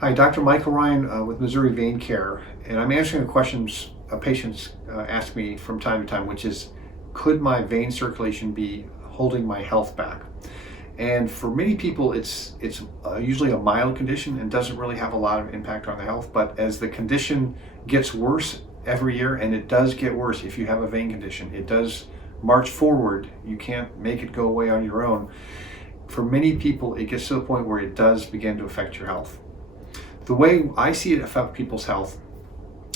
Hi, Dr. Michael Ryan with Missouri Vein Care, and I'm answering the questions patients ask me from time to time, which is, could my vein circulation be holding my health back? And for many people, it's usually a mild condition and doesn't really have a lot of impact on the health. But as the condition gets worse every year, and it does get worse if you have a vein condition, it does march forward. You can't make it go away on your own. For many people, it gets to the point where it does begin to affect your health. The way I see it affect people's health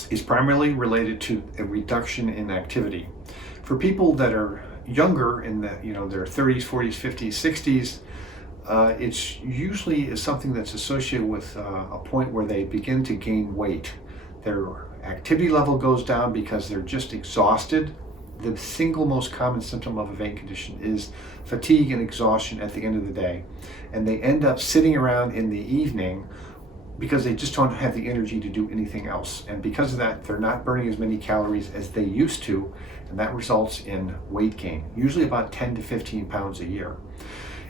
is primarily related to a reduction in activity. For people that are younger, in their 30s, 40s, 50s, 60s, it's usually is something that's associated with a point where they begin to gain weight. Their activity level goes down because they're just exhausted. The single most common symptom of a vein condition is fatigue and exhaustion at the end of the day, and they end up sitting around in the evening because they just don't have the energy to do anything else. And because of that, they're not burning as many calories as they used to, and that results in weight gain, usually about 10 to 15 pounds a year.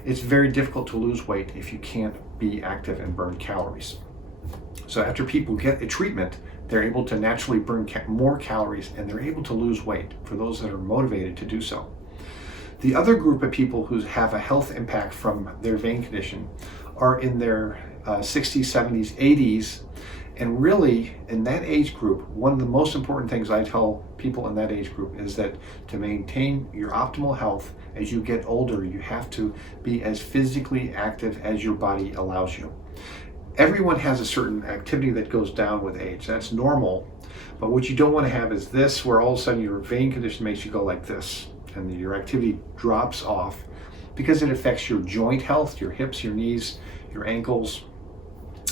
It's very difficult to lose weight if you can't be active and burn calories. So after people get a treatment, they're able to naturally burn more calories, and they're able to lose weight for those that are motivated to do so. The other group of people who have a health impact from their vein condition are in their 60s, 70s, 80s, and really in that age group, one of the most important things I tell people in that age group is that to maintain your optimal health as you get older, you have to be as physically active as your body allows you. Everyone has a certain activity that goes down with age. That's normal, but what you don't want to have is this, where all of a sudden your vein condition makes you go like this, and your activity drops off, because it affects your joint health, your hips, your knees, your ankles.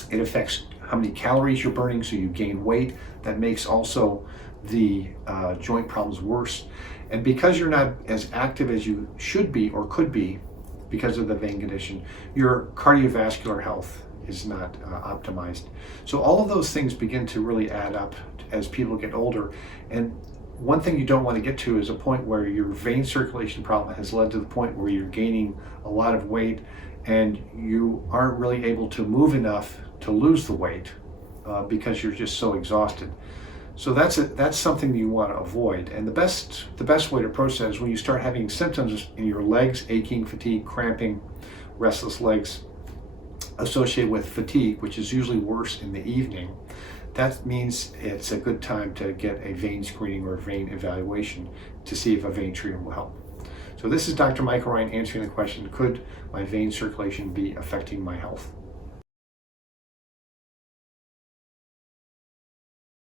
It affects how many calories you're burning, so you gain weight. That makes also the joint problems worse. And because you're not as active as you should be or could be because of the vein condition, your cardiovascular health is not optimized. So all of those things begin to really add up as people get older. And one thing you don't want to get to is a point where your vein circulation problem has led to the point where you're gaining a lot of weight and you aren't really able to move enough to lose the weight because you're just so exhausted. So that's something you want to avoid. And the best way to approach that is when you start having symptoms in your legs, aching, fatigue, cramping, restless legs, associated with fatigue, which is usually worse in the evening. That means it's a good time to get a vein screening or a vein evaluation to see if a vein treatment will help. So this is Dr. Michael Ryan answering the question, could my vein circulation be affecting my health?